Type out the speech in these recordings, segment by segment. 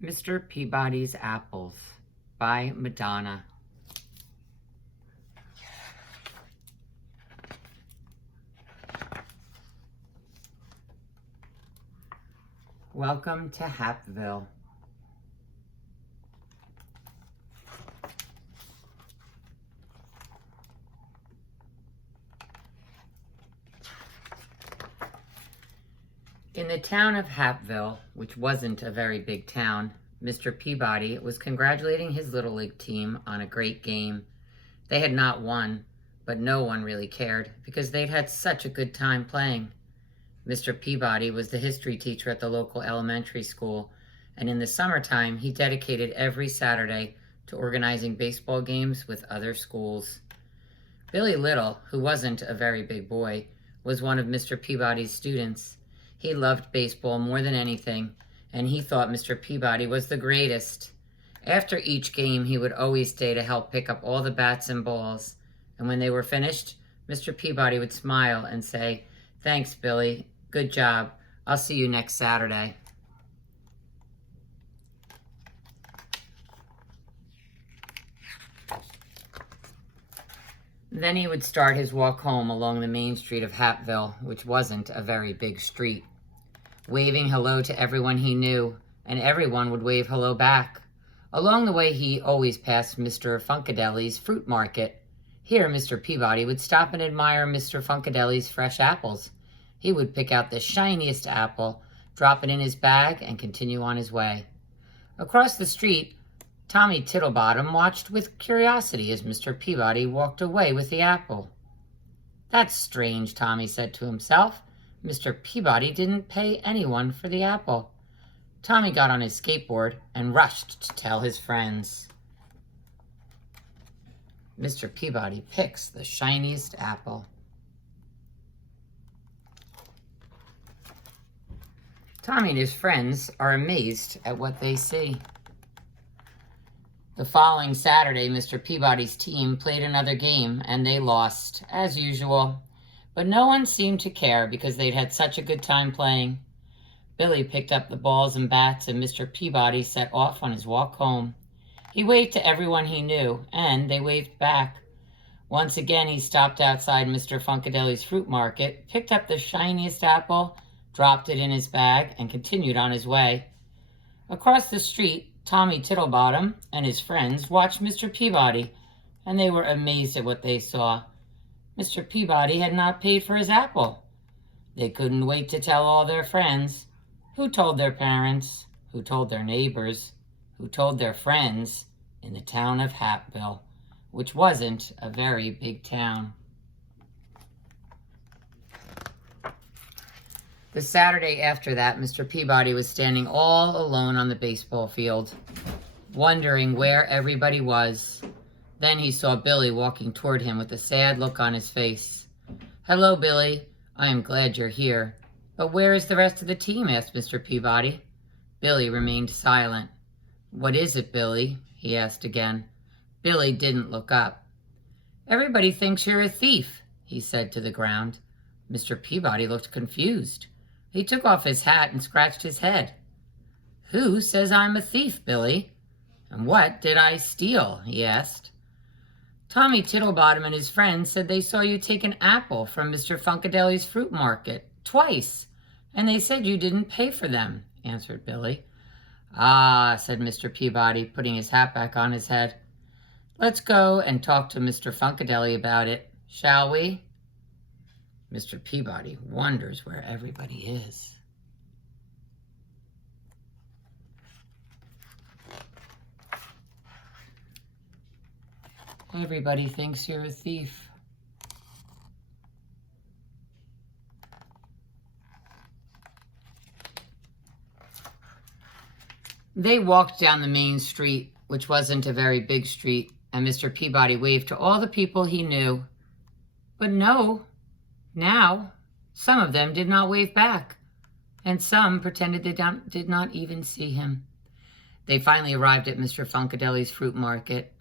Mr. Peabody's Apples by Madonna. Welcome to Hapville. In the town of Hapville, which wasn't a very big town, Mr. Peabody was congratulating his Little League team on a great game. They had not won, but no one really cared because they'd had such a good time playing. Mr. Peabody was the history teacher at the local elementary school, and in the summertime, he dedicated every Saturday to organizing baseball games with other schools. Billy Little, who wasn't a very big boy, was one of Mr. Peabody's students. He loved baseball more than anything, and he thought Mr. Peabody was the greatest. After each game, he would always stay to help pick up all the bats and balls, and when they were finished, Mr. Peabody would smile and say, "Thanks, Billy. Good job. I'll see you next Saturday." Then he would start his walk home along the main street of Hapville, which wasn't a very big street, waving hello to everyone he knew, and everyone would wave hello back. Along the way, he always passed Mr. Funkadeli's fruit market. Here, Mr. Peabody would stop and admire Mr. Funkadeli's fresh apples. He would pick out the shiniest apple, drop it in his bag, and continue on his way. Across the street, Tommy Tittlebottom watched with curiosity as Mr. Peabody walked away with the apple. "That's strange," Tommy said to himself. "Mr. Peabody didn't pay anyone for the apple." Tommy got on his skateboard and rushed to tell his friends. Mr. Peabody picks the shiniest apple. Tommy and his friends are amazed at what they see. The following Saturday, Mr. Peabody's team played another game, and they lost, as usual. But no one seemed to care because they'd had such a good time playing. Billy picked up the balls and bats, and Mr. Peabody set off on his walk home. He waved to everyone he knew, and they waved back. Once again, he stopped outside Mr. Funkadeli's fruit market, picked up the shiniest apple, dropped it in his bag, and continued on his way. Across the street, Tommy Tittlebottom and his friends watched Mr. Peabody, and they were amazed at what they saw. Mr. Peabody had not paid for his apple. They couldn't wait to tell all their friends. Who told their parents? Who told their neighbors? Who told their friends in the town of Hapville, which wasn't a very big town. The Saturday after that, Mr. Peabody was standing all alone on the baseball field, wondering where everybody was. Then he saw Billy walking toward him with a sad look on his face. "Hello, Billy. I am glad you're here. But where is the rest of the team?" asked Mr. Peabody. Billy remained silent. "What is it, Billy?" he asked again. Billy didn't look up. "Everybody thinks you're a thief," he said to the ground. Mr. Peabody looked confused. He took off his hat and scratched his head. "Who says I'm a thief, Billy? And what did I steal?" he asked. "Tommy Tittlebottom and his friends said they saw you take an apple from Mr. Funkadeli's fruit market twice, and they said you didn't pay for them," answered Billy. "Ah," said Mr. Peabody, putting his hat back on his head. "Let's go and talk to Mr. Funkadeli about it, shall we?" Mr. Peabody wonders where everybody is. Everybody thinks you're a thief. They walked down the main street, which wasn't a very big street, and Mr. Peabody waved to all the people he knew. But no, now, some of them did not wave back, and some pretended they did not even see him. They finally arrived at Mr. Funkadeli's fruit market.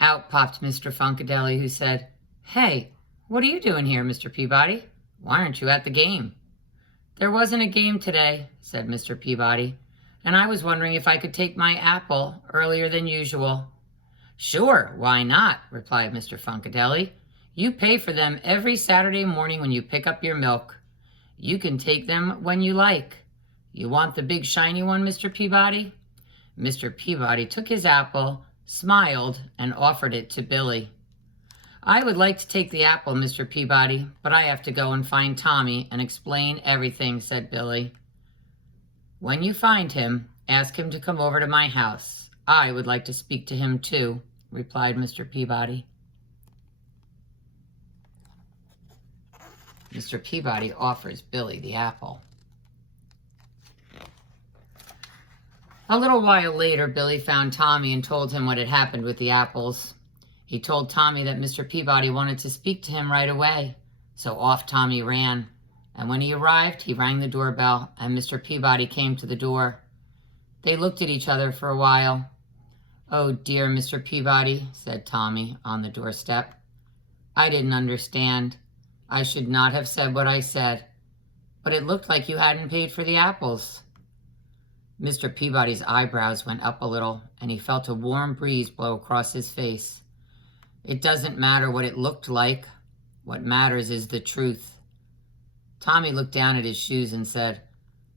Out popped Mr. Funkadeli, who said, "Hey, what are you doing here, Mr. Peabody? Why aren't you at the game?" "There wasn't a game today," said Mr. Peabody. and I was wondering if I could take my apple earlier than usual." "Sure, why not?" replied Mr. Funkadelli. "You pay for them every Saturday morning when you pick up your milk. You can take them when you like. You want the big shiny one, Mr. Peabody?" Mr. Peabody took his apple, smiled, and offered it to Billy. "I would like to take the apple, Mr. Peabody, but I have to go and find Tommy and explain everything," said Billy. "When you find him, ask him to come over to my house. I would like to speak to him too," replied Mr. Peabody. Mr. Peabody offers Billy the apple. A little while later, Billy found Tommy and told him what had happened with the apples. He told Tommy that Mr. Peabody wanted to speak to him right away, so off Tommy ran. And when he arrived, he rang the doorbell, and Mr. Peabody came to the door. They looked at each other for a while. "Oh dear, Mr. Peabody," said Tommy on the doorstep. "I didn't understand. I should not have said what I said, but it looked like you hadn't paid for the apples." Mr. Peabody's eyebrows went up a little, and he felt a warm breeze blow across his face. "It doesn't matter what it looked like. What matters is the truth." Tommy looked down at his shoes and said,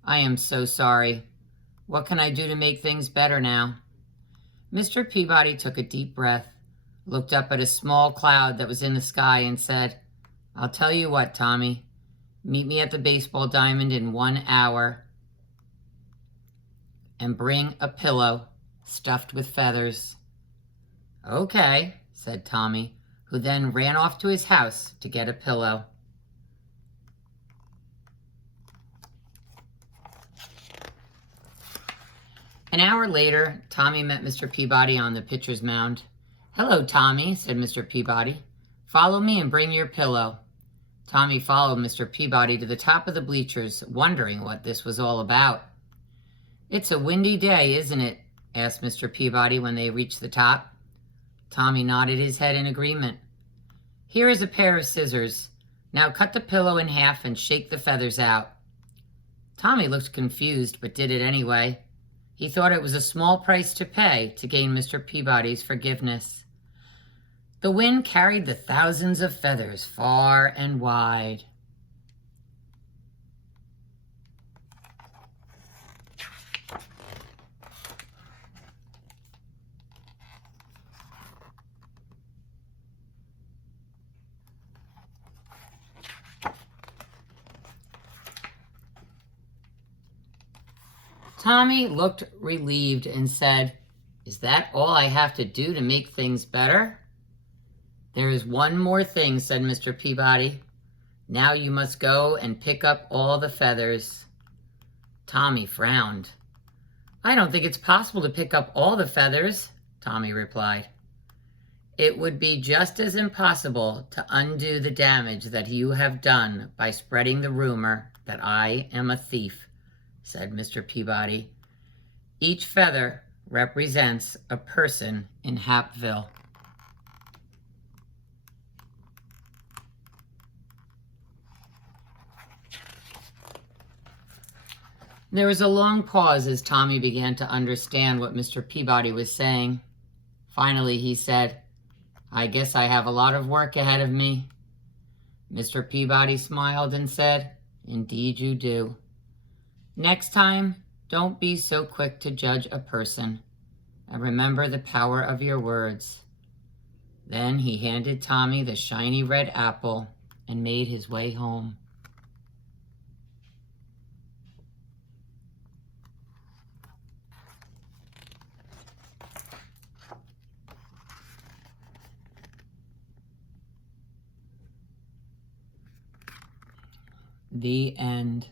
"I am so sorry. What can I do to make things better now?" Mr. Peabody took a deep breath, looked up at a small cloud that was in the sky, and said, "I'll tell you what, Tommy. Meet me at the baseball diamond in 1 hour. And bring a pillow stuffed with feathers." "Okay," said Tommy, who then ran off to his house to get a pillow. An hour later, Tommy met Mr. Peabody on the pitcher's mound. "Hello, Tommy," said Mr. Peabody. "Follow me and bring your pillow." Tommy followed Mr. Peabody to the top of the bleachers, wondering what this was all about. "It's a windy day, isn't it?" asked Mr. Peabody when they reached the top. Tommy nodded his head in agreement. "Here is a pair of scissors. Now cut the pillow in half and shake the feathers out." Tommy looked confused, but did it anyway. He thought it was a small price to pay to gain Mr. Peabody's forgiveness. The wind carried the thousands of feathers far and wide. Tommy looked relieved and said, "Is that all I have to do to make things better?" "There is one more thing," said Mr. Peabody. "Now you must go and pick up all the feathers." Tommy frowned. "I don't think it's possible to pick up all the feathers," Tommy replied. "It would be just as impossible to undo the damage that you have done by spreading the rumor that I am a thief," said Mr. Peabody. "Each feather represents a person in Hapville." There was a long pause as Tommy began to understand what Mr. Peabody was saying. Finally, he said, "I guess I have a lot of work ahead of me." Mr. Peabody smiled and said, "Indeed you do. Next time, don't be so quick to judge a person, and remember the power of your words." Then he handed Tommy the shiny red apple and made his way home. The end.